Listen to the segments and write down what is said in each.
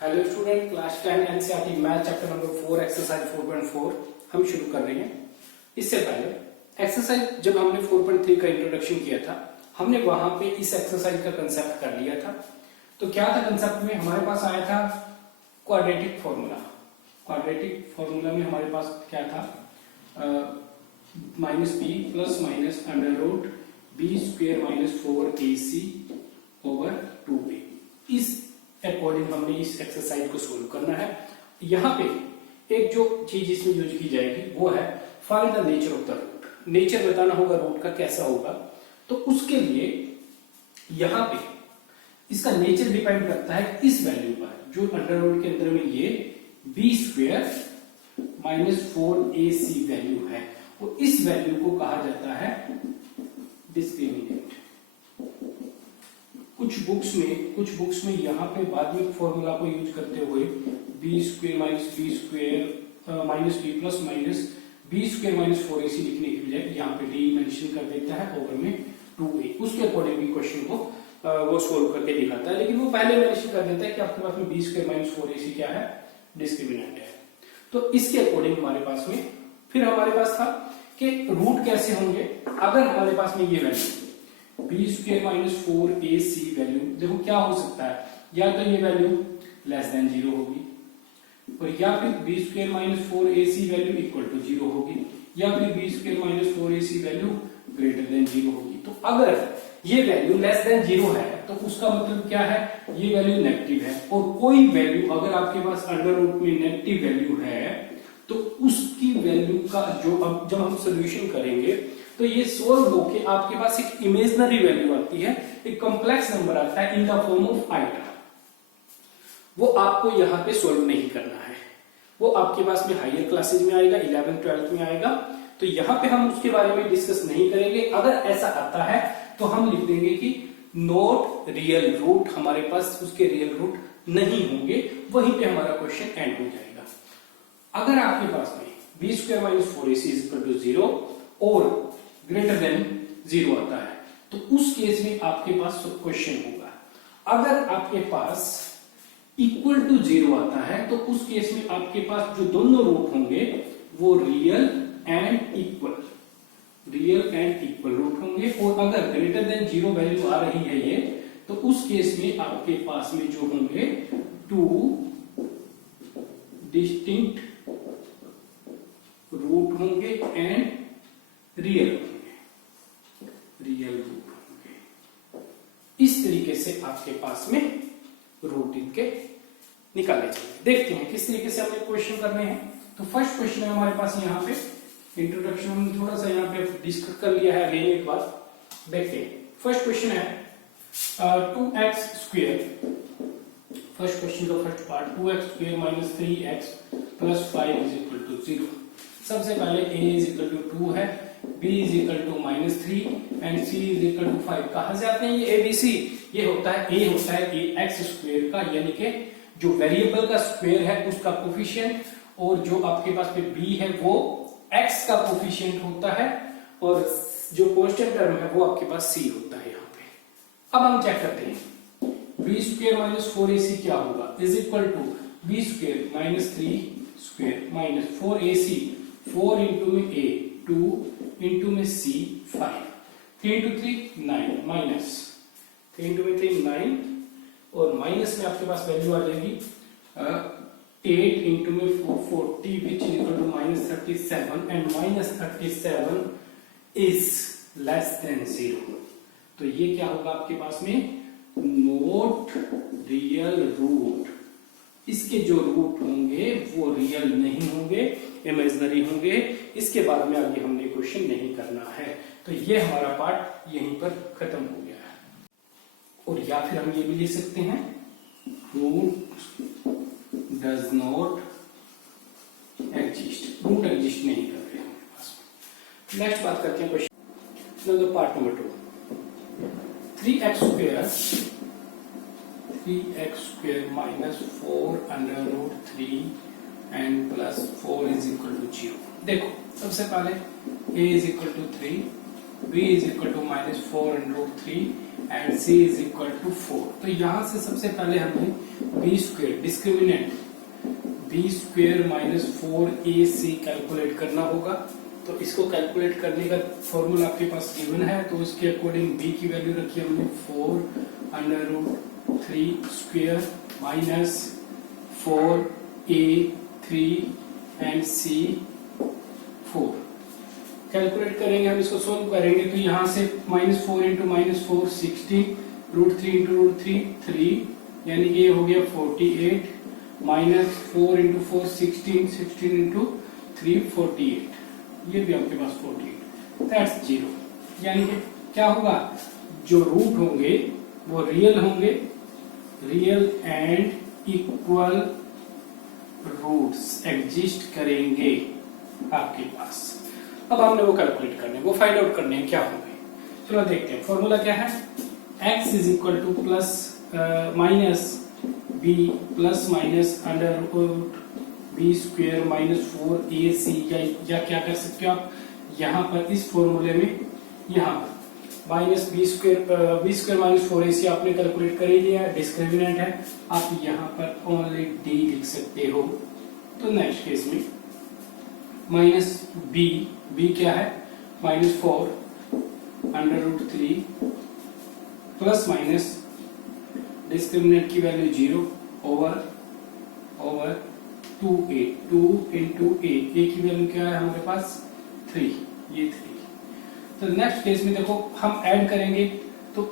Hello student, class 10 NCERT math chapter number 4 exercise 4.4 हम शुरू कर रहे हैं। इससे पहले एक्सरसाइज जब हमने 4.3 का इंट्रोडक्शन किया था, हमने वहां पे इस एक्सरसाइज का कंसेप्ट कर लिया था। तो क्या था कंसेप्ट में? हमारे पास आया था क्वाड्रेटिक फॉर्मूला। क्वाड्रेटिक फॉर्मूला में हमारे पास क्या था? Minus b plus minus under root b square minus 4ac over 2a। इस अकॉर्डिंग हमने इस एक्सरसाइज को सोल्व करना है। यहाँ पे एक जो चीज इसमें यूज की जाएगी वो है find the nature of the root. Nature बताना होगा रूट का कैसा होगा। तो उसके लिए यहाँ पे इसका नेचर डिपेंड करता है इस वैल्यू पर, जो अंडर रूट के अंदर में ये B square minus 4ac value है। वो इस वैल्यू को कहा जाता है डिस्क्रिमिनेंट। कुछ बुक्स में यहाँ पे बाद में फॉर्मूला को यूज करते हुए b square minus b square minus b plus minus b square minus 4ac लिखने की बजाय यहाँ पे डी मेंशन कर देता है ओवर में 2a। उसके अकॉर्डिंग भी क्वेश्चन को वो सोल्व करके दिखाता है, लेकिन वो पहले मेंशन कर देता है कि आपके पास में बी स्क्वेयर माइनस 4ac क्या है? डिस्क्रिमिनेंट है। तो इसके अकॉर्डिंग हमारे पास में फिर हमारे पास था कि रूट कैसे होंगे। अगर हमारे पास में ये value b square minus 4ac value, देखो क्या हो सकता है, या तो ये वैल्यू लेस देन 0 होगी, और या फिर b square minus 4ac value equal to 0 होगी, या फिर b square minus 4ac value greater than 0 होगी। तो अगर ये वैल्यू लेस देन 0 है तो उसका मतलब क्या है? ये वैल्यू नेगेटिव है। और कोई वैल्यू अगर आपके पास अंडर रूट में नेगेटिव वैल्यू है तो उसकी वैल्यू का जो अब जब हम सोल्यूशन करेंगे तो ये सोल्व होके आपके पास एक इमेजिनरी वैल्यू आती है, एक कॉम्प्लेक्स नंबर आता है in the form of iota. वो आपको यहाँ पे सोल्व नहीं करना है, वो आपके पास में हायर क्लासेज में आएगा, 11th 12th में आएगा। तो यहाँ पे हम उसके बारे में डिस्कस नहीं करेंगे। अगर ऐसा आता है तो हम लिख देंगे कि नॉट रियल रूट, हमारे पास उसके रियल रूट नहीं होंगे। वहीं पे हमारा क्वेश्चन एंड हो जाएगा। अगर आपके पास में b square minus 4ac is equal to 0 और ग्रेटर देन 0 आता है तो उस केस में आपके पास क्वेश्चन होगा। अगर आपके पास इक्वल टू 0 आता है तो उस केस में आपके पास जो दोनों रूट होंगे वो रियल एंड इक्वल रूट होंगे। और अगर ग्रेटर देन 0 वैल्यू आ रही है ये, तो उस केस में आपके पास में जो होंगे टू डिस्टिंक्ट रूट होंगे एंड रियल रूट होंगे। इस तरीके से आपके पास में रूट इनके निकाले जाएंगे। देखते हैं किस तरीके से हमें क्वेश्चन करने हैं। तो फर्स्ट क्वेश्चन है हमारे पास यहाँ पे, इंट्रोडक्शन में थोड़ा सा यहाँ पे डिस्कस कर लिया है अगेन एक बार। देखते हैं फर्स्ट क्वेश्चन है 2x स्क्वेयर। फर्स्ट क्वेश्चन का first part 2x square minus 3x plus 5 is equal to 0। सबसे पहले a इज इक्वल टू 2 है, b is equal to minus 3 and c is equal to 5। कहा जाते हैं ये abc? ये होता है a होता है ax स्क्वेयर का, यानी कि जो वेरिएबल का स्क्वायर है उसका कोफिशिएंट, और जो आपके पास पे b है वो x का कोफिशिएंट होता है, और जो कांस्टेंट टर्म है वो आपके पास c होता है यहाँ पे। अब हम चेक करते हैं b स्क्वायर माइनस 4ac क्या होगा, is equal to b square minus 3 square minus 4ac, 4 into में a 2 इंटू में c 5, 3 इंटू 3 9 माइनस 3 इंटू में 3 9, और माइनस में आपके पास वैल्यू आ जाएगी 8 इंटू में 40 which is equal to minus 37 and minus 37 is less than 0। तो ये क्या होगा आपके पास में? Not real root. इसके जो रूट होंगे वो रियल नहीं होंगे, इमेजिनरी होंगे। इसके बाद में आगे हमने क्वेश्चन नहीं करना है। तो ये हमारा पार्ट यहीं पर खत्म हो गया है। और या फिर हम ये भी लिख सकते हैं root does not exist. Root exist नहीं कर रहे हमारे पास। नेक्स्ट बात करते हैं question part number 2। 3x square minus 4 under root 3 and plus 4 is equal to 0। देखो सबसे पहले a is equal to 3, b is equal to minus 4 under root 3 and c is equal to 4। तो यहां से सबसे पहले हमें b square discriminant B square minus 4ac calculate करना होगा। तो इसको कैलकुलेट करने का फॉर्मूला आपके पास गिवन है, तो उसके अकॉर्डिंग b की वैल्यू रखी हमने 4√3 square minus 4a3 and c 4 calculate करेंगे। हम इसको सोल्व करेंगे तो यहाँ से -4 इंटू -4 16, √3 इंटू √3 3, यानी कि ये हो गया 48, -4 इंटू 4 16, 16 इंटू 3 48, ये भी आपके पास 48, दैट्स 0। यानी कि क्या होगा, जो रूट होंगे वो रियल होंगे, real and equal roots exist करेंगे आपके पास। अब हमने वो कैलकुलेट करने, वो फाइंड आउट करने हैं क्या होंगे। चलो देखते हैं, फॉर्मूला क्या है, x is equal to plus minus b plus minus under root b square minus 4ac, या क्या कर सकते हो आप यहाँ पर इस फॉर्मूले में, यहाँ minus b square minus 4ac आपने कैलकुलेट कर ही लिया, डिस्क्रिमिनेंट है, आप यहाँ पर ओनली d लिख सकते हो। तो नेक्स्ट केस में माइनस b क्या है, -4 under root 3 plus minus discriminant की value 0 over 2a, 2 into a की वैल्यू क्या है हमारे पास 3, ये 3। तो नेक्स्ट केस में देखो हम ऐड करेंगे, तो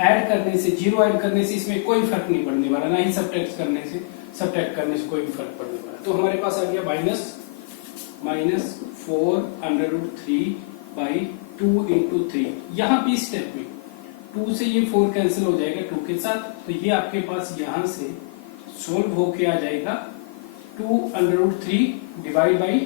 ऐड करने से, 0 ऐड करने से इसमें कोई फर्क नहीं पड़ने वाला, ना ही सब्ट्रैक्ट करने से कोई भी फर्क पड़ने वाला। तो हमारे पास आ गया -4 अंडर रूट 3 बाई 2 इंटू 3। यहाँ भी स्टेप में 2 से ये 4 कैंसिल हो जाएगा 2 के साथ, तो ये आपके पास यहाँ से सोल्व होके आ जाएगा 2 अंडर रूट 3 डिवाइड बाई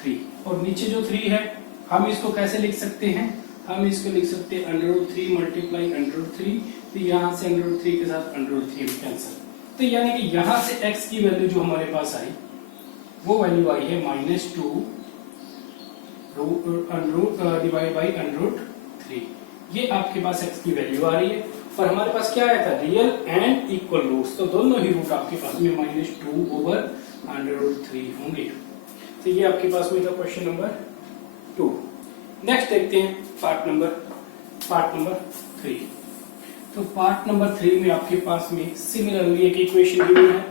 3, और नीचे जो 3 है हम इसको कैसे लिख सकते हैं, हम इसको लिख सकते हैं under root 3 multiply under root 3, तो यहाँ से अंडर रूट 3 के साथ अंडर रूट 3 कैंसिल। तो यानी कि यहाँ से x की वैल्यू जो हमारे पास आई वो वैल्यू आई है -2 डिवाइड बाई अंडर रूट 3, ये आपके पास x की वैल्यू आ रही है। और हमारे पास क्या आया था, रियल एंड इक्वल रूट्स, तो दोनों ही रूट आपके पास में -2 ओवर अंडर रूट 3 होंगे। तो ये आपके पास में था क्वेश्चन नंबर 2। नेक्स्ट देखते हैं पार्ट नंबर 3। तो पार्ट नंबर 3 में आपके पास में सिमिलरली एक इक्वेशन गिवन है,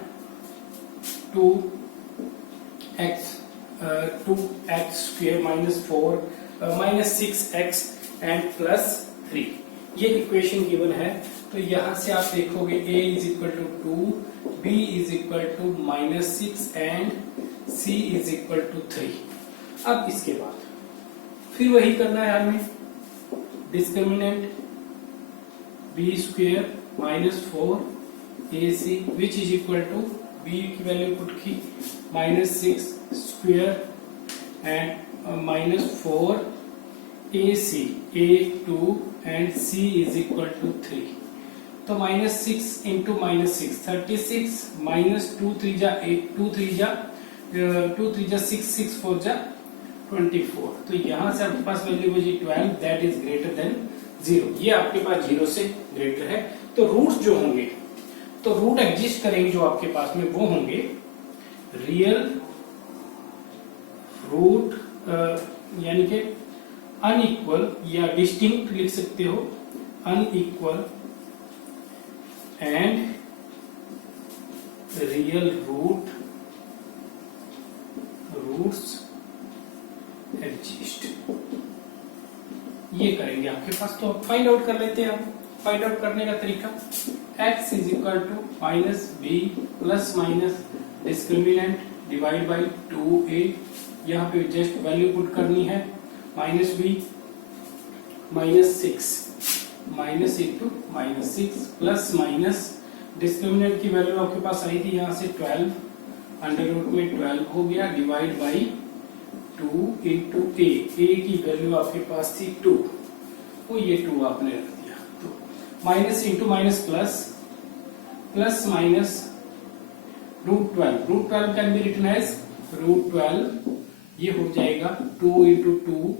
2x square minus 6x and plus 3, ये इक्वेशन गिवन है। तो यहां से आप देखोगे a is equal to 2, b is equal to -6 and c is equal to 3। अब इसके बाद फिर वही करना है हमें, discriminant b square minus 4ac which is equal to b की वैल्यू पुट की -6 square and -4ac a2 and c is equal to 3। तो -6 इंटू -6 36 -2 3 जा 8 2 3 जा 6 6 4 जा 24। तो यहां से आपके पास वैल्यू बची 12, दैट इज ग्रेटर देन 0, ये आपके पास 0 से ग्रेटर है। तो रूट्स जो होंगे, तो रूट एग्जिस्ट करेंगे जो आपके पास में, वो होंगे रियल रूट, यानी कि अनइक्वल या डिस्टिंक्ट लिख सकते हो, unequal and real roots exist, ये करेंगे आपके पास। तो फाइंड आउट कर लेते हैं हम। फाइंड आउट करने का तरीका, x is equal to -b plus minus discriminant divide by 2a, यहाँ पे जस्ट वैल्यू पुट करनी है, -b -6 into -6 plus minus discriminant की वैल्यू आपके पास आई थी यहाँ से 12, अंडर रूट में 12 हो गया, डिवाइड बाई 2 इंटू a की वैल्यू आपके पास थी 2, तो ये 2 आपने रख दिया। तो minus into minus plus minus √12 can be written as √12, ये हो जाएगा 2 इंटू 2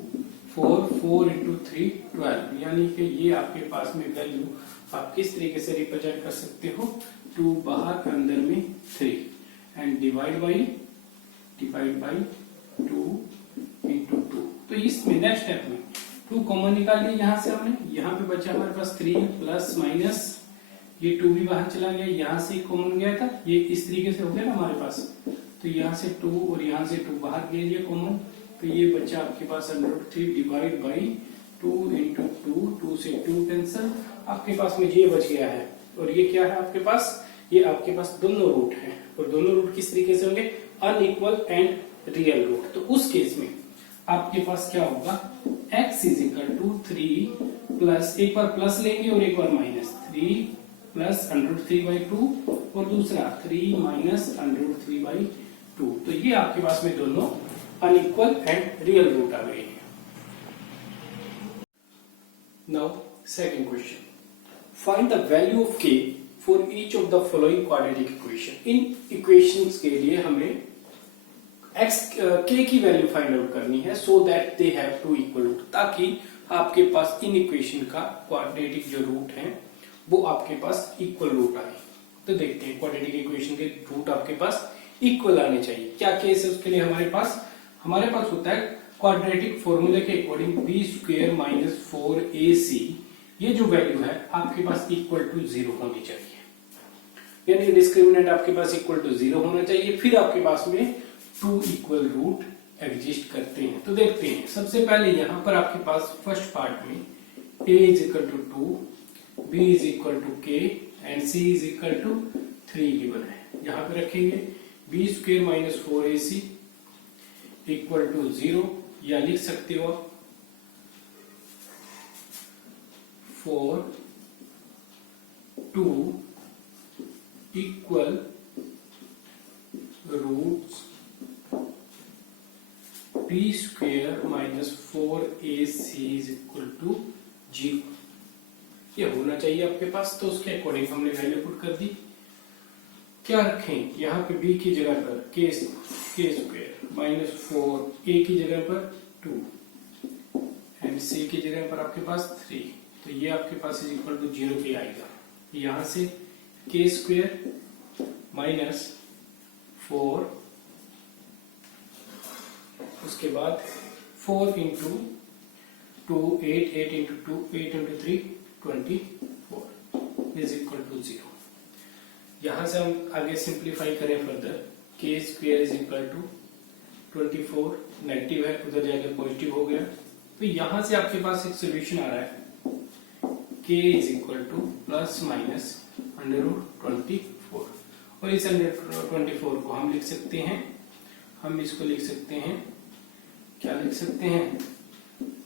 4 इंटू 3 12, यानी कि ये आपके पास में वैल्यू आप किस तरीके से रिप्रेजेंट कर सकते हो, 2 बाहर अंदर में 3 एंड डिवाइड बाई 2 इंटू 2। तो इसमें नेक्स्ट स्टेप में 2 कॉमन निकाल लिया यहाँ से हमने, यहाँ पे बचा हमारे पास 3 प्लस माइनस ये 2 भी बाहर चला गया, यहाँ से कॉमन गया था, ये इस तरीके से हो गया ना हमारे पास, तो यहाँ से 2 और यहाँ से 2 बाहर गया ये कॉमन, तो ये बच्चा आपके पास √3 डिवाइड बाई 2 इंटू 2 से 2 कैंसिल, आपके पास में ये बच गया है। और ये क्या है आपके पास, ये आपके पास दोनों रूट है, और दोनों रूट किस तरीके से होंगे, अनइक्वल एंड रियल रूट। तो उस केस में आपके पास क्या होगा, x is equal to 3 plus, एक बार प्लस लेंगे और एक बार माइनस, 3 प्लस √3/2 और दूसरा 3 माइनस √3/2। तो ये आपके पास में दोनों अनइक्वल एंड रियल रूट आ गए हैं। Now second question, find the value of k for each of the following quadratic equation. In equations के लिए हमें k की वैल्यू फाइंड आउट करनी है, so that they have to equal root, ताकि आपके पास इन इक्वेशन का क्वाड्रेटिक जो रूट है वो आपके पास इक्वल रूट आए। तो देखते हैं क्वाड्रेटिक इक्वेशन के रूट आपके पास इक्वल आने चाहिए। क्या केस है उसके लिए, हमारे पास होता है क्वाड्रेटिक फॉर्मूले के अकॉर्डिंग b² माइनस 4ac, ये जो वैल्यू है आपके पास इक्वल टू 0 होनी चाहिए, यानी डिस्क्रिमिनेंट आपके पास इक्वल टू 0 होना चाहिए, फिर आपके पास में 2 इक्वल रूट एग्जिस्ट करते हैं। तो देखते हैं, सबसे पहले यहाँ पर आपके पास फर्स्ट पार्ट में a is equal to 2, b is equal to k and c is equal to 3 given है। यहाँ पे रखेंगे b² minus 4ac equal to 0, या लिख सकते हो 4 2 equal roots b² minus 4ac is equal to 0, ये होना चाहिए आपके पास। तो उसके अकॉर्डिंग हमने वैल्यू पुट कर दी। क्या रखें, यहाँ पे b की जगह पर k² माइनस 4, a की जगह पर 2 एंड c की जगह पर आपके पास 3, तो ये आपके पास इज इक्वल टू 0 पे आएगा। यहाँ से k² माइनस 4, उसके बाद 4 into 2 8 into 2 8 into 3 24 is equal to 0। यहां से हम आगे सिंप्लीफाई करें further, k² is equal to 24, negative है उधर जाकर पॉजिटिव हो गया, तो यहां से आपके पास एक सोल्यूशन आ रहा है, k is equal to plus minus √24, और इस 124 को हम लिख सकते हैं, हम इसको लिख सकते हैं, क्या लिख सकते हैं,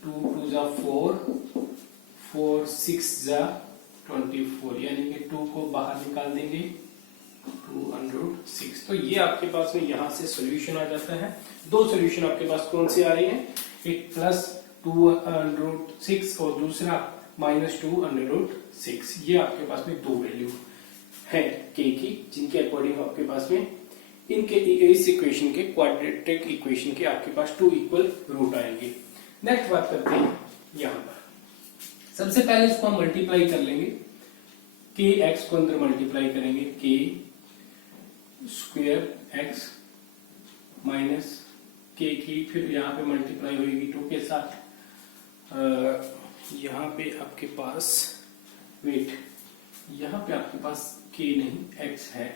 2 2 जा 4 4 6 जा 24, यानी कि 2 को बाहर निकाल देंगे 206। तो ये आपके पास में यहाँ से सॉल्यूशन आ जाता है। दो सॉल्यूशन आपके पास कौन से आ रहे हैं, एक प्लस 2√6 और दूसरा माइनस 2√6। ये आपके पास में दो वैल्यू है k की, जिनके अकॉर्डिंग आपके पास में इनके इस इक्वेशन के क्वाड्रेटिक इक्वेशन के आपके पास 2 इक्वल रूट आएंगे। नेक्स्ट बात करते हैं, यहाँ पर सबसे पहले इसको हम मल्टीप्लाई कर लेंगे, kx को अंदर मल्टीप्लाई करेंगे, k² माइनस k की, फिर यहाँ पे मल्टीप्लाई होगी 2 के साथ, यहाँ पे आपके पास वेट, यहाँ पे आपके पास k नहीं x है,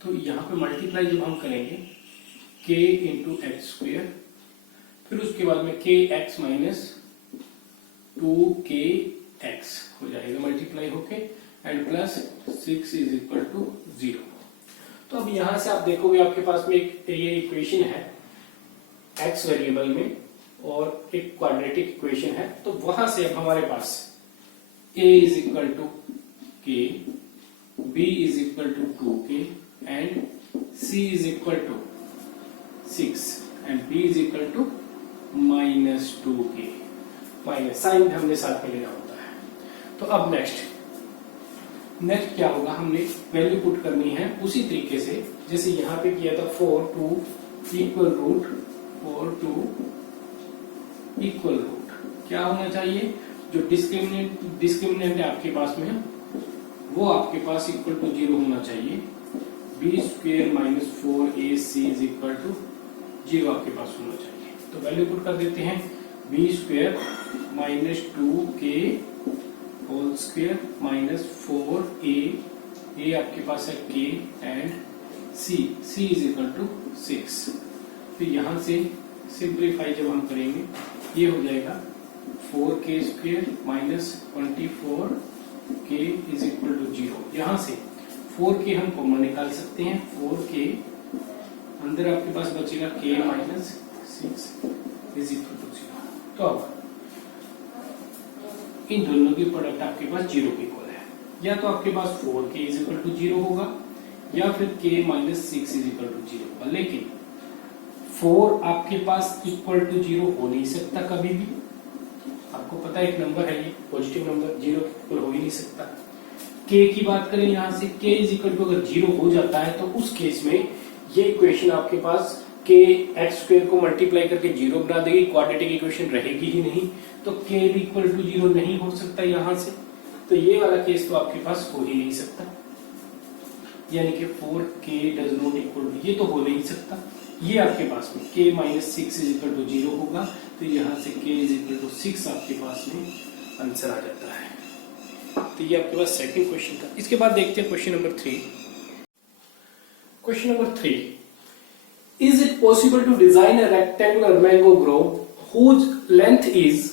तो यहाँ पे मल्टीप्लाई जब हम करेंगे k इंटू x², फिर उसके बाद में kx माइनस 2kx हो जाएगा मल्टीप्लाई होके, and plus 6 is equal to 0। तो अब यहां से आप देखोगे आपके पास में एक ये इक्वेशन है x वेरिएबल में और एक क्वाड्रेटिक इक्वेशन है, तो वहां से अब हमारे पास a is equal to k, b is equal to 2k and c is equal to 6 and b is equal to minus 2k, minus sign हमने साथ में लेना होता है। तो अब नेक्स्ट क्या होगा, हमने वैल्यू पुट करनी है उसी तरीके से जैसे यहाँ पे किया था, 4 2 इक्वल रूट 4 2 इक्वल रूट, क्या होना चाहिए, जो डिस्क्रिमिनेंट है आपके पास में वो आपके पास इक्वल टू 0 होना चाहिए। B square minus 4ac is equal to 0 आपके पास होना चाहिए। तो वैल्यू पुट कर देते हैं, b square minus 2k whole square minus 4a आपके पास है k and c is equal to 6। तो यहां से सिंप्लीफाई जब हम करेंगे ये हो जाएगा 4k square minus 24k is equal to 0। यहां से 4k हम कॉमन निकाल सकते हैं, 4k अंदर आपके पास बचेगा k minus 6 is equal to 0। तो अब इन दोनों की प्रोडक्ट आपके पास 0 के इक्वल है, या तो आपके पास 4k इज इक्वल टू 0 होगा या फिर k minus 6 is equal to 0 होगा। लेकिन 4 आपके पास इक्वल टू 0 हो नहीं सकता कभी भी। आपको पता है एक नंबर है ये पॉजिटिव नंबर, 0 के इक्वल हो ही नहीं सकता। k की बात करें यहां से, k इज इक्वल टू अगर 0 हो जाता है तो उस केस में ये इक्वेशन आपके पास k x स्क्वायर को मल्टीप्लाई करके 0 बना देगी, क्वाड्रेटिक इक्वेशन रहेगी ही नहीं। तो k भी इक्वल टू 0 नहीं हो सकता यहां से, तो ये वाला केस तो आपके पास हो ही नहीं सकता, यानी कि 4k does not equal to, ये तो हो नहीं सकता। ये आपके पास में k minus 6 is equal to 0 होगा, तो यहां से k इज इक्वल टू 6 आपके पास में आंसर आ जाता है। तो ये आपके पास सेकंड क्वेश्चन था। इसके बाद देखते हैं question number 3। Question number 3, is it possible to design a rectangular mango grove whose length is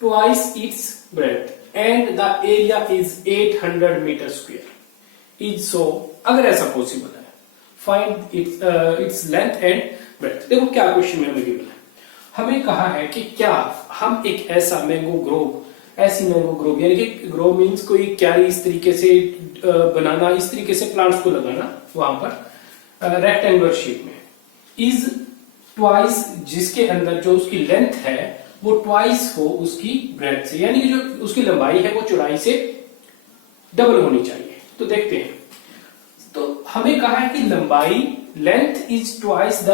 twice its breadth and the area is 800 metre square is so, अगर ऐसा पॉसिबल है find its length and breadth. देखो क्या question में हमें given है, हमें कहा है कि क्या हम एक ऐसा मैंगो ग्रोव, ऐसी मैंगो ग्रोव, यानी कि ग्रोव मीन्स कोई क्यारी इस तरीके से बनाना, इस तरीके से प्लांट्स को लगाना वहां पर रेक्टेंगुलर शेप में, इज ट्वाइस, जिसके अंदर जो उसकी लेंथ है वो ट्वाइस हो उसकी ब्रेथ से, यानी कि जो उसकी लंबाई है वो चौड़ाई से डबल होनी चाहिए। तो देखते हैं, तो हमें कहा है कि लंबाई, length is twice the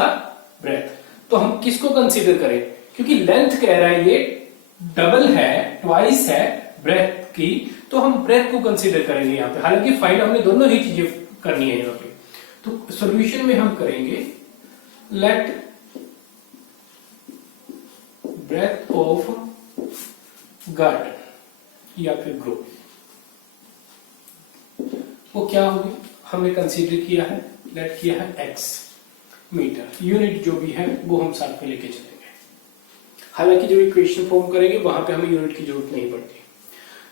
breadth, तो हम किसको कंसीडर करें, क्योंकि लेंथ कह रहा है ये डबल है, ट्वाइस है ब्रेथ की, तो हम ब्रेथ को कंसीडर करेंगे यहाँ पे। हालांकि फाइंड हमने दोनों ही चीजें करनी है यहाँ पे। तो सॉल्यूशन में हम करेंगे लेट ब्रेथ ऑफ गार्डन या फिर ग्रो, वो क्या होगी, हमने कंसीडर किया है, लेट किया है x मीटर, यूनिट जो भी है वो हम साथ में लेके चलेंगे। हालांकि जब इक्वेशन फॉर्म करेंगे वहां पे हमें यूनिट की जरूरत नहीं पड़ती।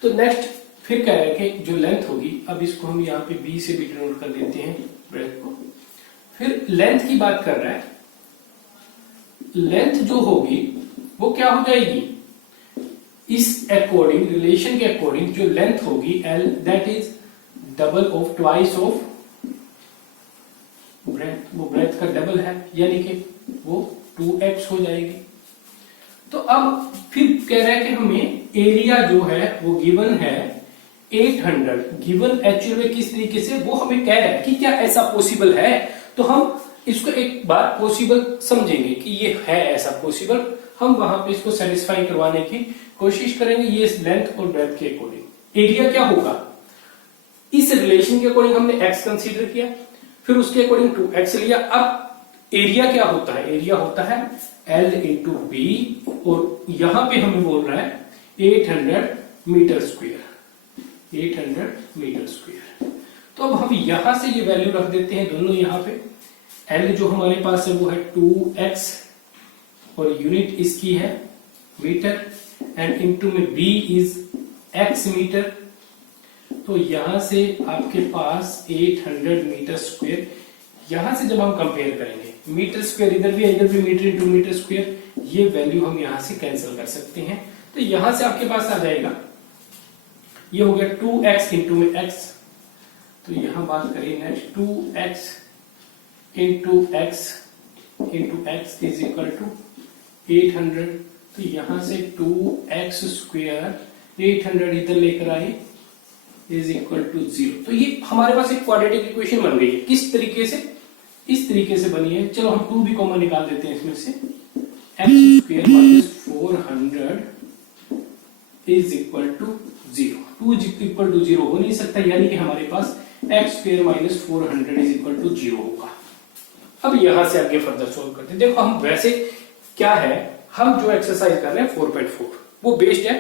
तो नेक्स्ट फिर कह रहे हैं कि जो लेंथ होगी, अब इसको हम यहाँ पे b से भी डिनोट कर देते हैं ब्रेथ को। फिर लेंथ की बात कर रहा है, लेंथ जो होगी वो क्या हो जाएगी, इस अकॉर्डिंग, रिलेशन के अकॉर्डिंग जो लेंथ होगी l, that is double of twice of breadth, वो ब्रेथ का डबल है, यानी कि वो 2x हो जाएगी। तो अब फिर कह रहा है कि हमें एरिया जो है वो गिवन है 800, गिवन एक्चुअल में किस तरीके से, वो हमें कह रहा है कि क्या ऐसा पॉसिबल है। तो हम इसको एक बार पॉसिबल समझेंगे कि ये है ऐसा पॉसिबल, हम वहां पे इसको सेटिस्फाई करवाने की कोशिश करेंगे ये लेंथ और ब्रेथ के अकॉर्डिंग। एरिया क्या होगा, इस रिलेशन के अकॉर्डिंग हमने x कंसीडर किया, फिर उसके अकॉर्डिंग 2x लिया। अब एरिया क्या होता है, एरिया होता है L इंटू बी, और यहां पे हमें बोल रहा है 800 मीटर स्क्वायर, 800 मीटर स्क्वायर। तो अब हम यहां से ये वैल्यू रख देते हैं दोनों यहाँ पे। L जो हमारे पास है वो है 2x और यूनिट इसकी है मीटर, एंड इंटू में b इज x मीटर। तो यहां से आपके पास 800 मीटर स्क्वायर, यहां से जब हम कंपेयर करेंगे, मीटर स्क्वायर इधर भी है, इधर भी मीटर इंटू मीटर स्क्वायर, ये वैल्यू हम यहां से कैंसिल कर सकते हैं। तो यहां से आपके पास आ जाएगा, ये हो गया 2x इंटू में x, तो यहां बात करें next 2x into x is equal to 800। तो यहां से 2x स्क्वायर 800 इधर लेकर आए इज इक्वल टू 0। तो ये हमारे पास एक क्वाड्रेटिक इक्वेशन बन गई है। किस तरीके से, इस तरीके से बनी है। चलो हम 2 भी कॉमन निकाल देते हैं इसमें से, x square minus 400 is equal to 0। 2 is equal to 0 हो नहीं सकता, यानी कि हमारे पास x square minus 400 is equal to 0 होगा। अब यहां से आगे फर्दर सोल्व करते हैं। देखो हम वैसे क्या है, हम जो एक्सरसाइज कर रहे हैं 4.4 वो बेस्ड है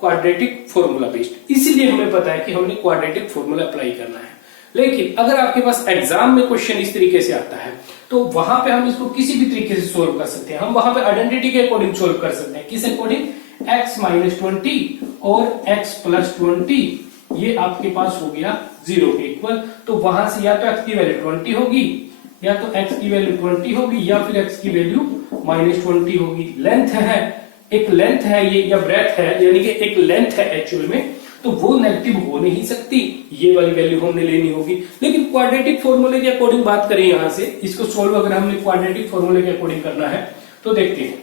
क्वाड्रेटिक फॉर्मूला बेस्ड, इसीलिए हमें पता है कि हमने क्वाड्रेटिक फॉर्मूला अप्लाई करना है। लेकिन अगर आपके पास एग्जाम में क्वेश्चन इस तरीके से आता है तो वहां पे हम इसको किसी भी तरीके से सोल्व कर सकते हैं। हम वहां पे आइडेंटिटी के अकॉर्डिंग सोल्व कर सकते हैं। किस अकॉर्डिंग? x माइनस 20 और x प्लस 20 ये आपके पास हो गया 0 के इक्वल। तो वहां से या तो x की वैल्यू 20 होगी, या तो x की वैल्यू 20 होगी, या फिर x की वैल्यू माइनस 20 होगी। लेंथ है, एक लेंथ है ये, या ब्रेथ है, यानी कि एक लेंथ है एक्चुअल में, तो वो नेगेटिव हो नहीं सकती, ये वाली वैल्यू हमने लेनी होगी। लेकिन क्वाड्रेटिक फॉर्मूले के अकॉर्डिंग बात करें, यहां से इसको सोल्व अगर हमने क्वाड्रेटिक फॉर्मूले के अकॉर्डिंग करना है तो देखते हैं।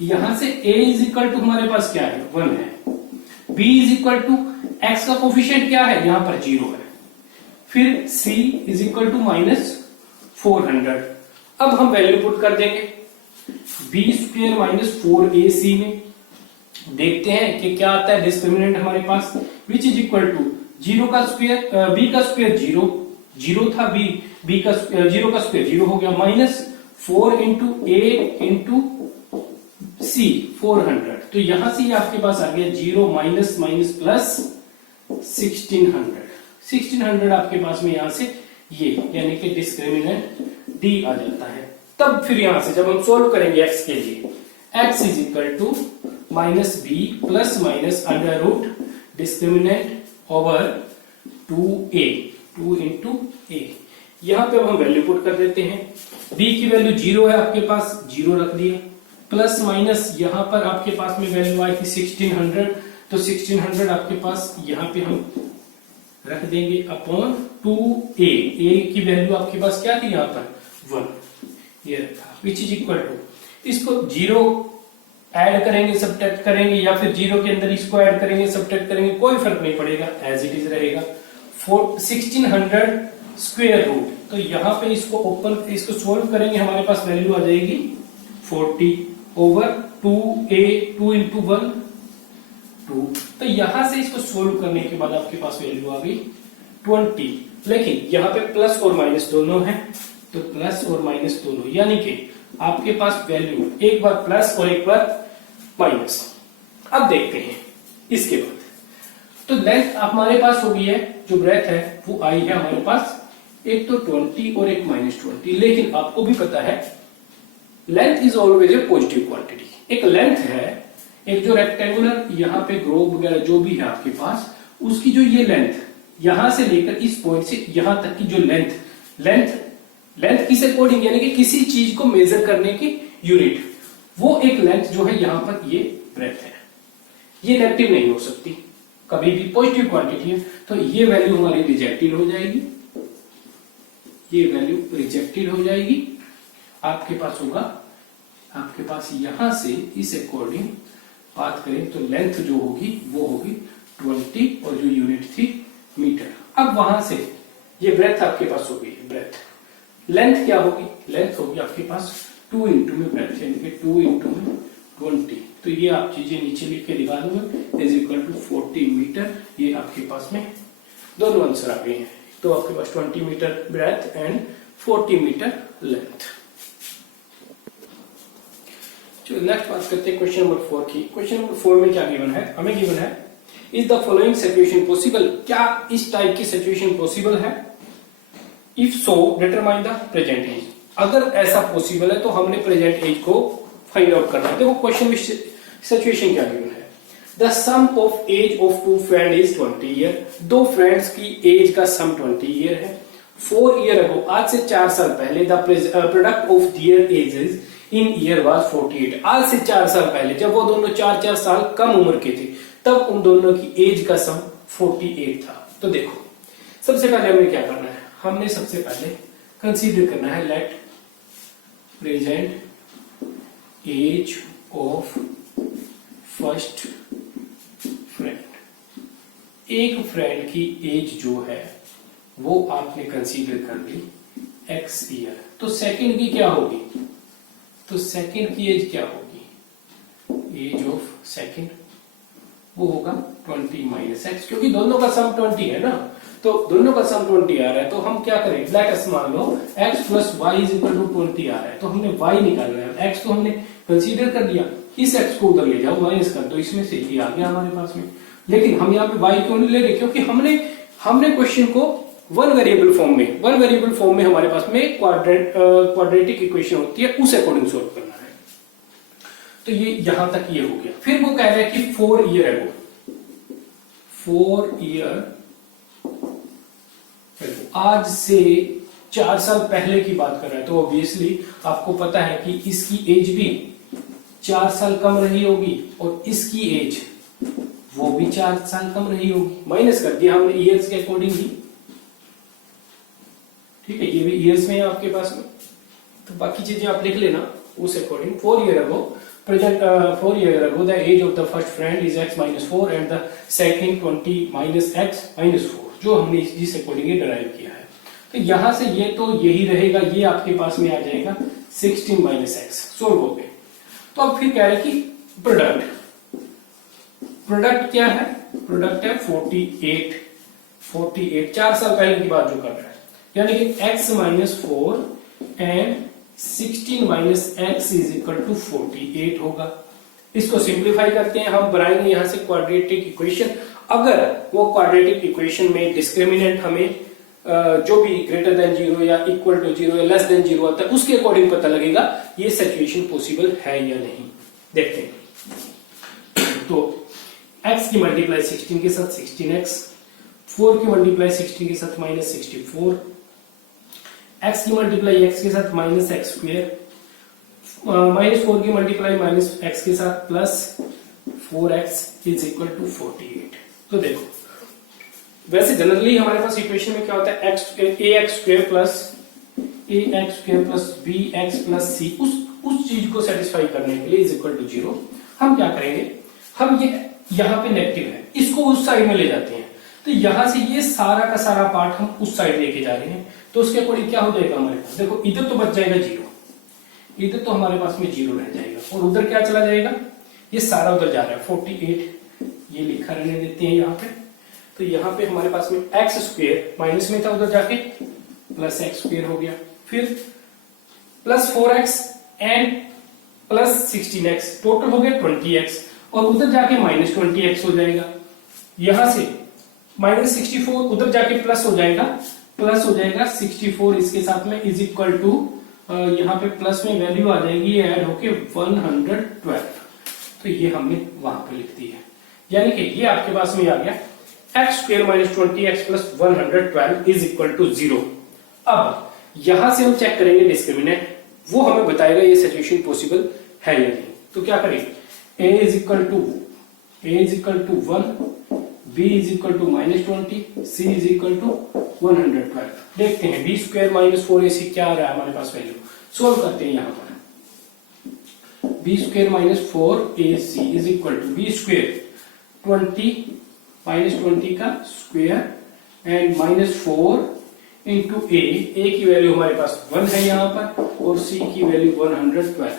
यहां से a इज इक्वल टू हमारे पास क्या है? 1 है। b is equal to x का कोफिशिएंट क्या है? यहां पर 0 है। फिर c is equal to minus 400। अब हम वैल्यू पुट कर देंगे b स्क्वायर माइनस 4ac में। देखते हैं कि क्या आता है डिस्क्रिमिनेंट हमारे पास, विच इज इक्वल टू 0 का स्क्वायर, b का स्क्वायर 0 था, b का 0 का स्क्वायर 0 हो गया, minus 4 into a into c 400। तो यहां से आपके पास आ गया 0 माइनस माइनस प्लस 1600 आपके पास में यहां से ये, यानी कि डिस्क्रिमिनेंट d आ जाता है। तब फिर यहां से जब हम सोल्व करेंगे x के लिए, x is equal to minus b plus minus under root discriminant over 2a, 2 into a। यहां पे अब हम वैल्यू पुट कर देते हैं। b की वैल्यू 0 है आपके पास, 0 रख दिया, प्लस माइनस यहां पर आपके पास में वैल्यू आई थी 1600, तो 1600 आपके पास यहां पे हम रख देंगे अपॉन 2a। a की वैल्यू आपके पास क्या थी यहां पर 1, ये रखा, विच इज इक्वल टू, इसको 0 ऐड करेंगे सब्ट्रैक्ट करेंगे, या फिर 0 के अंदर इसको ऐड करेंगे सब्ट्रैक्ट करेंगे, कोई फर्क नहीं पड़ेगा, एज इट इज रहेगा। 1600 स्क्वायर रूट, तो यहां पे इसको सोल्व करेंगे, हमारे पास वैल्यू आ जाएगी 40 ओवर 2a, 2 इंटू 1 2। तो यहां से इसको सोल्व करने के बाद आपके पास वैल्यू आ गई 20। लेकिन यहां पे प्लस और माइनस दोनों है, तो प्लस और माइनस दोनों, यानी कि आपके पास वैल्यू एक बार प्लस और एक बार माइनस। अब देखते हैं इसके बाद, तो लेंथ हमारे पास हो गई है, जो ब्रेथ है वो आई है हमारे पास, एक तो 20 और एक माइनस 20। लेकिन आपको भी पता है length is always a positive quantity. एक लेंथ है, एक जो रेक्टेंगुलर यहाँ पे ग्लोब वगैरह जो भी है आपके पास, उसकी जो ये लेंथ यहां से लेकर इस पॉइंट से यहां तक की जो लेंथ किस अकॉर्डिंग, यानी कि किसी चीज को मेजर करने की यूनिट, वो एक लेंथ जो है यहां पर ये ब्रेथ है, ये नेगेटिव नहीं हो सकती, कभी भी पॉजिटिव क्वांटिटी है। तो ये वैल्यू हमारी रिजेक्टेड हो जाएगी, ये वैल्यू रिजेक्टेड हो जाएगी। आपके पास होगा, आपके पास यहां से इस अकॉर्डिंग बात करें तो लेंथ जो होगी वो होगी 20 और जो यूनिट थी मीटर। अब वहां से ये ब्रेथ आपके पास हो गई, ब्रेथ। लेंथ क्या होगी? लेंथ होगी आपके पास 2 इंटू में ब्रेथ, यानी कि 2 इंटू में 20। तो ये आप चीजें नीचे लिख के दिखा दूंगा, इज इक्वल टू 40 मीटर। ये आपके पास में दोनों आंसर आ गए हैं, तो आपके पास 20 metre breadth and 40 metre length. चलो नेक्स्ट बात करते हैं क्वेश्चन नंबर 4 की। क्वेश्चन नंबर 4 में क्या गिवन है? हमें गिवन है is the following situation possible, क्या इस टाइप की सिचुएशन पॉसिबल है? If so determine the present age. अगर ऐसा पॉसिबल है तो हमने प्रेजेंट एज को फाइंड आउट करना है। देखो क्वेश्चन में सिचुएशन क्या गिवन है, the sum of age of 2 friend is 20 year. 2 friends की एज का सम 20 ईयर है। 4 ईयर अगो, आज से 4 साल पहले, the product of their edges in year was 48। आज से 4 साल पहले जब वो दोनों 4-4 साल कम उम्र के थे, तब उन दोनों की एज का सम 48 था। तो देखो सबसे पहले हमें क्या करना है, हमने सबसे पहले कंसीडर करना है let present age of first friend. एक फ्रेंड की एज जो है वो आपने कंसीडर कर ली x ईयर। तो सेकंड की क्या होगी? तो सेकंड की एज क्या होगी? एज ऑफ सेकंड वो होगा 20 माइनस एक्स, क्योंकि दोनों का सम 20 है ना, तो दोनों का सम 20 आ रहा है, तो हम क्या करें, लेट अस मान लो x plus y is equal to 20 आ रहा है, तो हमने y निकालना है, x तो हमने कंसीडर कर दिया, इस x को उधर ले जाओ माइनस कर दो, इसमें से ही आ गया हमारे पास में। लेकिन हम यहाँ पे y क्यों नहीं ले रहे, क्योंकि हमने क्वेश्चन को वन वेरिएबल फॉर्म में हमारे पास में क्वाड्रेटिक इक्वेशन होती है, उस अकॉर्डिंग सोल्व करना है। तो ये यहां तक ये हो गया। फिर वो कह रहा है कि 4 ईयर एगो, 4 ईयर आज से 4 साल पहले की बात कर रहा है, तो ऑब्वियसली आपको पता है कि इसकी एज भी 4 साल कम रही होगी और इसकी एज वो भी 4 साल कम रही होगी। माइनस कर दिया हमने ईयर्स के अकॉर्डिंग ही, ठीक है, ये भी ईयर्स में है आपके पास में, तो बाकी चीजें आप लिख लेना उस according. 4 year ago present 4 year ago the age of the first friend is x minus 4 and the second 20 minus x minus 4, जो हमने जिस अकॉर्डिंग डराइव किया है। तो यहां से ये तो यही रहेगा, ये आपके पास में आ जाएगा 16 माइनस एक्स, सोल्व हो गए। तो अब फिर कह रहे कि प्रोडक्ट क्या है, प्रोडक्ट है 48, 4 साल पहले की बात जो कर रहा है, यानी कि x minus 4 and 16 minus x is equal to 48 होगा। इसको सिंप्लीफाई करते हैं, हम बनाएंगे यहां से क्वाड्रेटिक इक्वेशन। अगर वो क्वाड्रेटिक इक्वेशन में डिस्क्रिमिनेंट हमें जो भी ग्रेटर देन 0 या इक्वल टू 0 या लेस देन 0 आता है, उसके अकॉर्डिंग पता लगेगा ये सिचुएशन पॉसिबल है या नहीं। देखते हैं। तो x की मल्टीप्लाई 16 के साथ 16x, 4 की मल्टीप्लाई 16 के साथ माइनस 64, x की मल्टीप्लाई x के साथ माइनस एक्स स्क्वेयर, माइनस 4 की मल्टीप्लाई माइनस x के साथ plus 4x is equal to 48। तो देखो वैसे जनरली हमारे पास इक्वेशन में क्या होता है, ax square plus bx plus c, उस चीज को सेटिस्फाई करने के लिए इज इक्वल टू 0। हम क्या करेंगे, हम ये यहाँ पे नेगेटिव है, इसको उस साइड में ले जाते हैं, तो यहां से ये सारा का सारा पार्ट हम उस साइड लेके जा रहे हैं, तो उसके अकॉर्डिंग क्या हो जाएगा हमारे पास, देखो इधर तो बच जाएगा 0, इधर तो हमारे पास में 0 रह जाएगा, और उधर क्या चला जाएगा, ये सारा उधर जा रहा है 48, ये लिखा रहने देते हैं यहाँ पे। तो यहाँ पे हमारे पास में एक्स स्क्वेयर माइनस में था, उधर जाके प्लस एक्स स्क्वेयर हो गया, फिर plus 4x and plus 16x, total हो गया 20x, और उधर जाके माइनस 20x हो जाएगा, यहां से माइनस 64 उधर जाके प्लस हो जाएगा 64 इसके साथ में इज इक्वल टू, यहाँ पे प्लस में वैल्यू आ जाएगी, ये ऐड होके 112, तो ये हमने वहां पे लिख दी है, यानी कि ये आपके पास में आ गया x square minus 20x plus 112 is equal to 0। अब यहां से हम चेक करेंगे डिस्क्रिमिनेंट, वो हमें बताएगा ये सिचुएशन पॉसिबल है या नहीं। तो क्या करें, a is equal to 1, b is equal to minus 20, c is equal to 112। देखते हैं b स्क्वायर माइनस 4ac क्या आ रहा है हमारे पास वैल्यू, सोल्व करते हैं यहाँ पर। b square minus 4ac is equal to b square 20 minus 20 का square and minus 4 into a की वैल्यू हमारे पास 1 है यहाँ पर, और c की वैल्यू 112।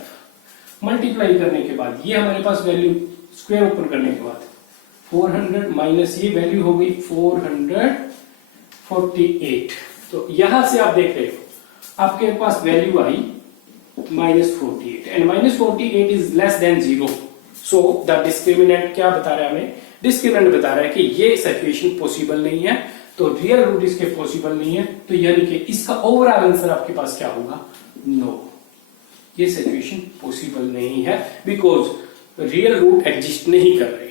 मल्टीप्लाई करने के बाद ये हमारे पास वैल्यू स्क्वायर ओपन करने के बाद 400 माइनस ये वैल्यू हो गई 448। तो यहां से आप देख रहे हो आपके पास वैल्यू आई -48 and -48 is less than 0। So the discriminant क्या बता रहा है हमें, डिस्क्रिमिनेंट बता रहा है कि ये सिचुएशन पॉसिबल नहीं है, तो रियल रूट इसके पॉसिबल नहीं है, तो यानी कि इसका ओवरऑल आंसर आपके पास क्या होगा, नो, ये सिचुएशन पॉसिबल नहीं है, बिकॉज रियल रूट एग्जिस्ट नहीं कर रहे।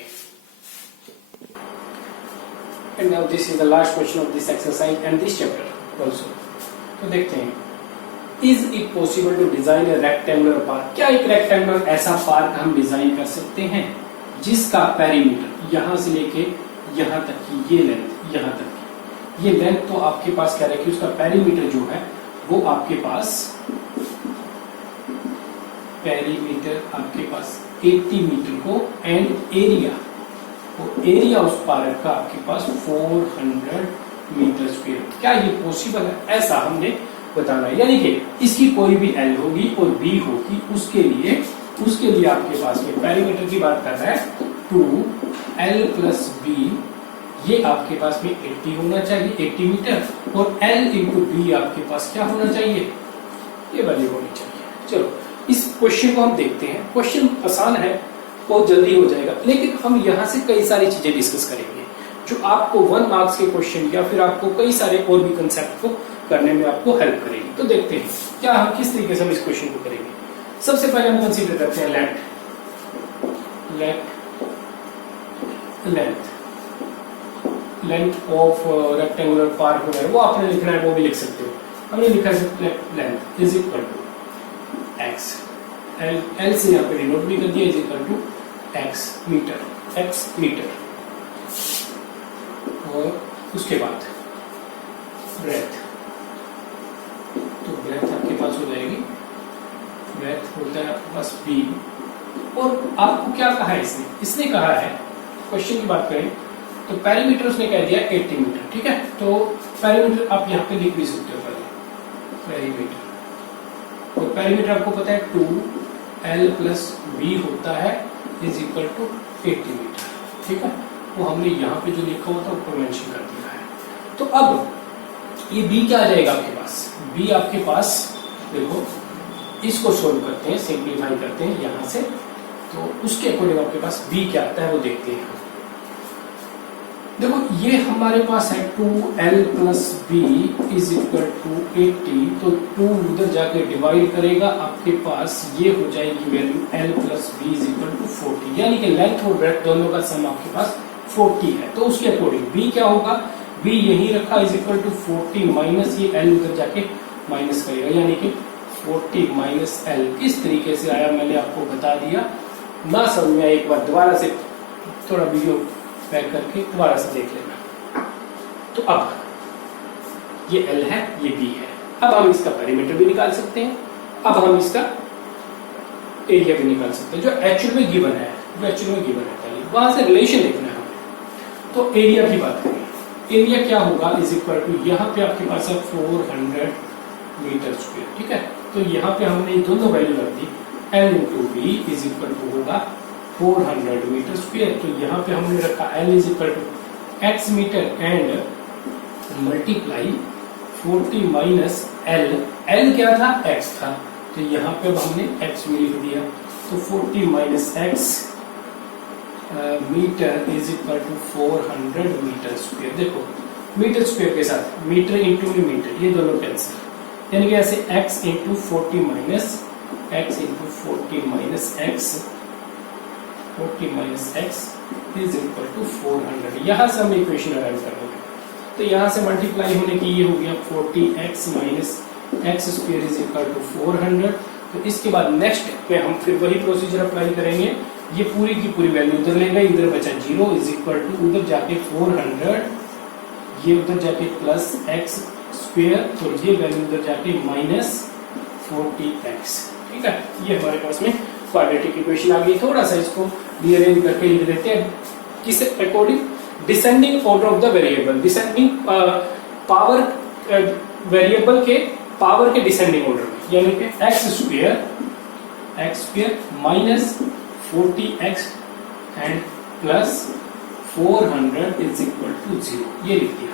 And now this is the last question of this exercise and this chapter also. तो देखते हैं, is it possible to design a rectangular park? क्या एक रेक्टेंगुलर ऐसा पार्क हम डिजाइन कर सकते हैं जिसका पेरीमीटर यहां से लेके यहां तक की ये लेंथ, यहां तक की ये लेंथ, तो आपके पास क्या रहे कि उसका पेरीमीटर जो है वो आपके पास पेरीमीटर आपके पास 80 मीटर को, एंड एरिया उस पार्क का आपके पास 400 मीटर स्क्वायर। क्या ये पॉसिबल है, ऐसा हमने बताना है, यानी कि इसकी कोई भी एल होगी और बी होगी, उसके लिए आपके पास में पेरीमीटर की बात कर रहा है, 2l प्लस b, ये आपके पास में 80 होना चाहिए, 80 मीटर, और l इंटू बी आपके पास क्या होना चाहिए, ये वैल्यू होनी चाहिए। चलो इस क्वेश्चन को हम देखते हैं। क्वेश्चन आसान है, बहुत जल्दी हो जाएगा, लेकिन हम यहाँ से कई सारी चीजें डिस्कस करेंगे जो आपको 1 मार्क्स के क्वेश्चन या फिर आपको कई सारे और भी कंसेप्ट को करने में आपको हेल्प करेगी। तो देखते हैं क्या हम किस तरीके से हम इस क्वेश्चन को करेंगे। सबसे पहले हम कंसीडर करते हैं लेंथ ऑफ रेक्टेंगुलर पार्ट वगैरह वो आपने लिखना है, वो भी लिख सकते हो। हमने लिखा है length is equal to x, l से यहाँ पे डिनोट भी कर दिया, is equal to x metre, और उसके बाद ब्रेथ, तो ब्रेथ आपके पास हो जाएगी, ब्रेथ होता है आपके पास बी। और आपको क्या कहा है इसने कहा है, क्वेश्चन की बात करें तो पेरीमीटर उसने कह दिया 80 मीटर, ठीक है। तो पेरीमीटर आप यहाँ पे लिख भी सकते हो पहले, पेरीमीटर, और पेरीमीटर आपको पता है 2l प्लस b होता है इज इक्वल टू 80 मीटर, ठीक है। वो हमने यहाँ पे जो लिखा हुआ था ऊपर मेंशन कर दिया है। तो अब ये b क्या आ जाएगा आपके पास, b आपके पास देखो, इसको सोल्व करते हैं, सिंप्लीफाई करते हैं यहाँ से, तो उसके अकॉर्डिंग आपके पास b क्या आता है वो देखते हैं। देखो ये हमारे पास है 2l plus b is equal to 80, तो 2 उधर जाके डिवाइड करेगा, आपके पास ये हो जाएगी value l plus b is equal to 40, यानी कि लेंथ और ब्रेथ दोनों का सम आपके पास 40 है। तो उसके अकॉर्डिंग b क्या होगा, b यही रखा इज इक्वल टू 40 माइनस ये l उधर जाके माइनस करेगा, यानी कि 40 माइनस l। किस तरीके से आया मैंने आपको बता दिया, ना समझ में एक बार दोबारा से थोड़ा वीडियो बैक करके दोबारा से देख लेना। तो अब ये L है, ये B है, अब हम इसका पेरीमीटर भी निकाल सकते हैं, अब हम इसका एरिया भी निकाल सकते हैं जो एक्चुअल में गिवन है, पहले वहां से रिलेशन देखना है हमें। तो एरिया की बात करें, एरिया क्या होगा इज इक्वल टू, यहाँ पे आपके पास है 400 मीटर स्क्वायर, ठीक है। तो यहाँ पे हमने दोनों वैल्यू रख दी, L into b is equal to होगा 400 मीटर स्क्वायर। तो यहाँ पे हमने रखा L is equal to x metre and multiply 40 minus L क्या था, x था, तो यहाँ पे अब हमने x भी लिख दिया, तो 40 minus x metre is equal to 400 metre square. देखो मीटर स्क्वायर के साथ मीटर इंटू मीटर, ये दोनों कैंसिल, यानी कि ऐसे x into 40 minus x into 40 minus x, 40 minus x is equal to 400। यहाँ से हम इक्वेशन अराइव कर लेंगे, तो यहाँ से मल्टीप्लाई होने की ये हो गया 40x minus x square is equal to 400। तो इसके बाद नेक्स्ट पे हम फिर वही प्रोसीजर अप्लाई करेंगे, ये पूरी की पूरी वैल्यू उधर लेगा, इधर बचा 0 इज इक्वल टू उधर जाके 400, ये उधर जाके प्लस एक्स स्क्वायर, तो ये वैल्यू उधर जाके माइनस 40x, ठीक है। ये हमारे पास में क्वाड्रेटिक इक्वेशन आ गई। थोड़ा सा इसको रीअरेंज करके लिख देते हैं, किस according, descending order of the variable, descending power variable के पावर के डिसेंडिंग ऑर्डर में, यानी कि x square minus 40x and plus 400 is equal to 0, ये लिख दिया।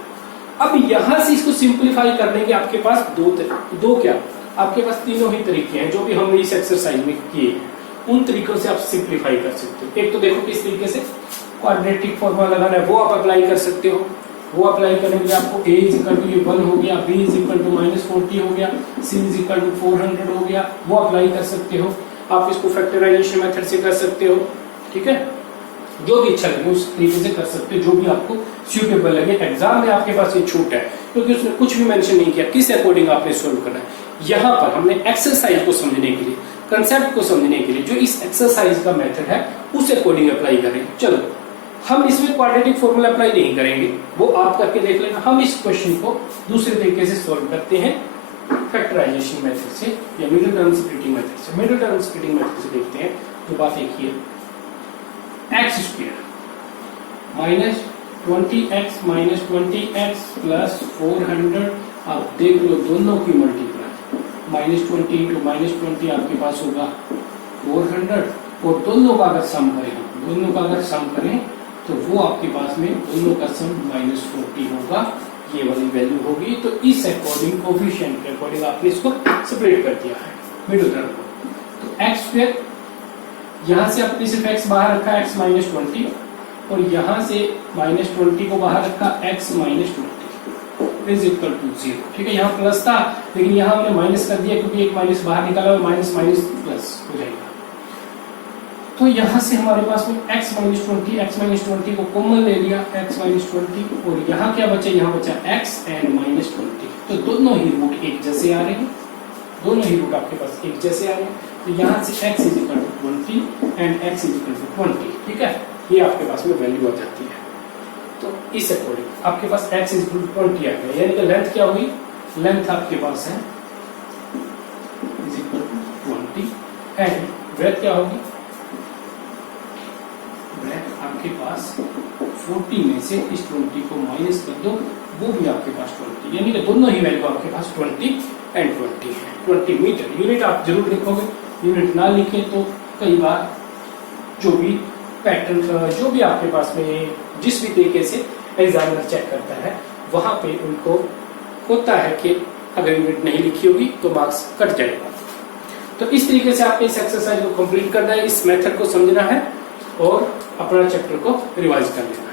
अब यहां से इसको सिंप्लीफाई करने के आपके पास दो क्या, आपके पास तीनों ही तरीके हैं जो भी हमने इस एक्सरसाइज में किए हैं, उन तरीकों से आप सिंप्लीफाई कर सकते हो। एक तो देखो किस तरीके से क्वाड्रेटिक फॉर्मूला लगाना है, वो आप अप्लाई कर सकते हो। वो अप्लाई करने के लिए आपको a इज इक्वल टू 1 हो गया, b is equal to minus 40 हो गया, c इज इक्वल टू 400 हो गया, वो अप्लाई कर सकते हो। आप इसको फैक्टराइजेशन मेथड से कर सकते हो, ठीक है, जो भी अच्छा लगे उस तरीके से कर सकते हो, जो भी आपको सूटेबल लगे। एग्जाम में आपके पास ये छूट है क्योंकि उसने कुछ भी मेंशन नहीं किया किस अकॉर्डिंग आपने सोल्व करना है। यहाँ पर हमने एक्सरसाइज को समझने के लिए, कंसेप्ट को समझने के लिए जो इस एक्सरसाइज का मेथड है उस अकॉर्डिंग अप्लाई करें। चलो हम इसमें क्वाड्रेटिक फॉर्मूला अप्लाई नहीं करेंगे, वो आप करके देख लेना। हम इस क्वेश्चन को दूसरे तरीके से सॉल्व करते हैं, फैक्टराइजेशन मेथड से या मिडिल टर्म स्प्लिटिंग मेथड से। मिडिल टर्म स्प्लिटिंग मेथड से देखते हैं, तो बात एक ही है, x square minus 20x minus 20x plus 400, आप देख लो दोनों की मल्टीप्लाई, माइनस 20 इंटू माइनस 20 आपके पास होगा 400, और दोनों का अगर सम करें हम दोनों का अगर सम करें तो वो आपके पास में दोनों का सम -40 होगा, ये वाली वैल्यू होगी। तो इस अकॉर्डिंग कोफिशिएंट के अकॉर्डिंग आपने इसको सेपरेट कर दिया है मिडिल टर्म को। तो एक्स स्क्वायर यहां से आपने सिर्फ एक्स बाहर रखा एक्स -20 और यहां से -20 को बाहर रखा एक्स -20 इज इक्वल टू 0। ठीक है, यहाँ प्लस था लेकिन यहाँ हमने माइनस कर दिया क्योंकि एक माइनस बाहर निकाला और माइनस माइनस प्लस हो जाएगा। तो यहाँ से हमारे पास में x -20 को कॉमन ले लिया x -20 और यहाँ क्या बचा, यहाँ बचा x एंड -20। तो दोनों ही रूट एक जैसे आ रहे हैं, दोनों ही रूट आपके पास एक जैसे आ रहे हैं। तो यहाँ से x is equal to 20 and x is equal to 20। ठीक है, ये आपके पास में वैल्यू आ जाती है। तो इस अकॉर्डिंग आपके पास x इज इक्वल टू 20 आ गया, यानी कि लेंथ क्या हुई, लेंथ आपके पास है is equal to 20 and breadth क्या होगी, ब्रेथ आपके पास 40 में से इस 20 को माइनस कर दो, वो भी आपके पास 20, यानी कि दोनों ही वैल्यू आपके पास 20 एंड 20 है। 20 मीटर यूनिट आप जरूर लिखोगे, यूनिट ना लिखे तो कई बार जो भी पैटर्न जो भी आपके पास में जिस भी तरीके से एग्जामिनर चेक करता है वहां पे उनको होता है कि अगर यूनिट नहीं लिखी होगी तो मार्क्स कट जाएगा। तो इस तरीके से आपने इस एक्सरसाइज को कंप्लीट करना है, इस मेथड को समझना है और अपना चैप्टर को रिवाइज कर लेना है।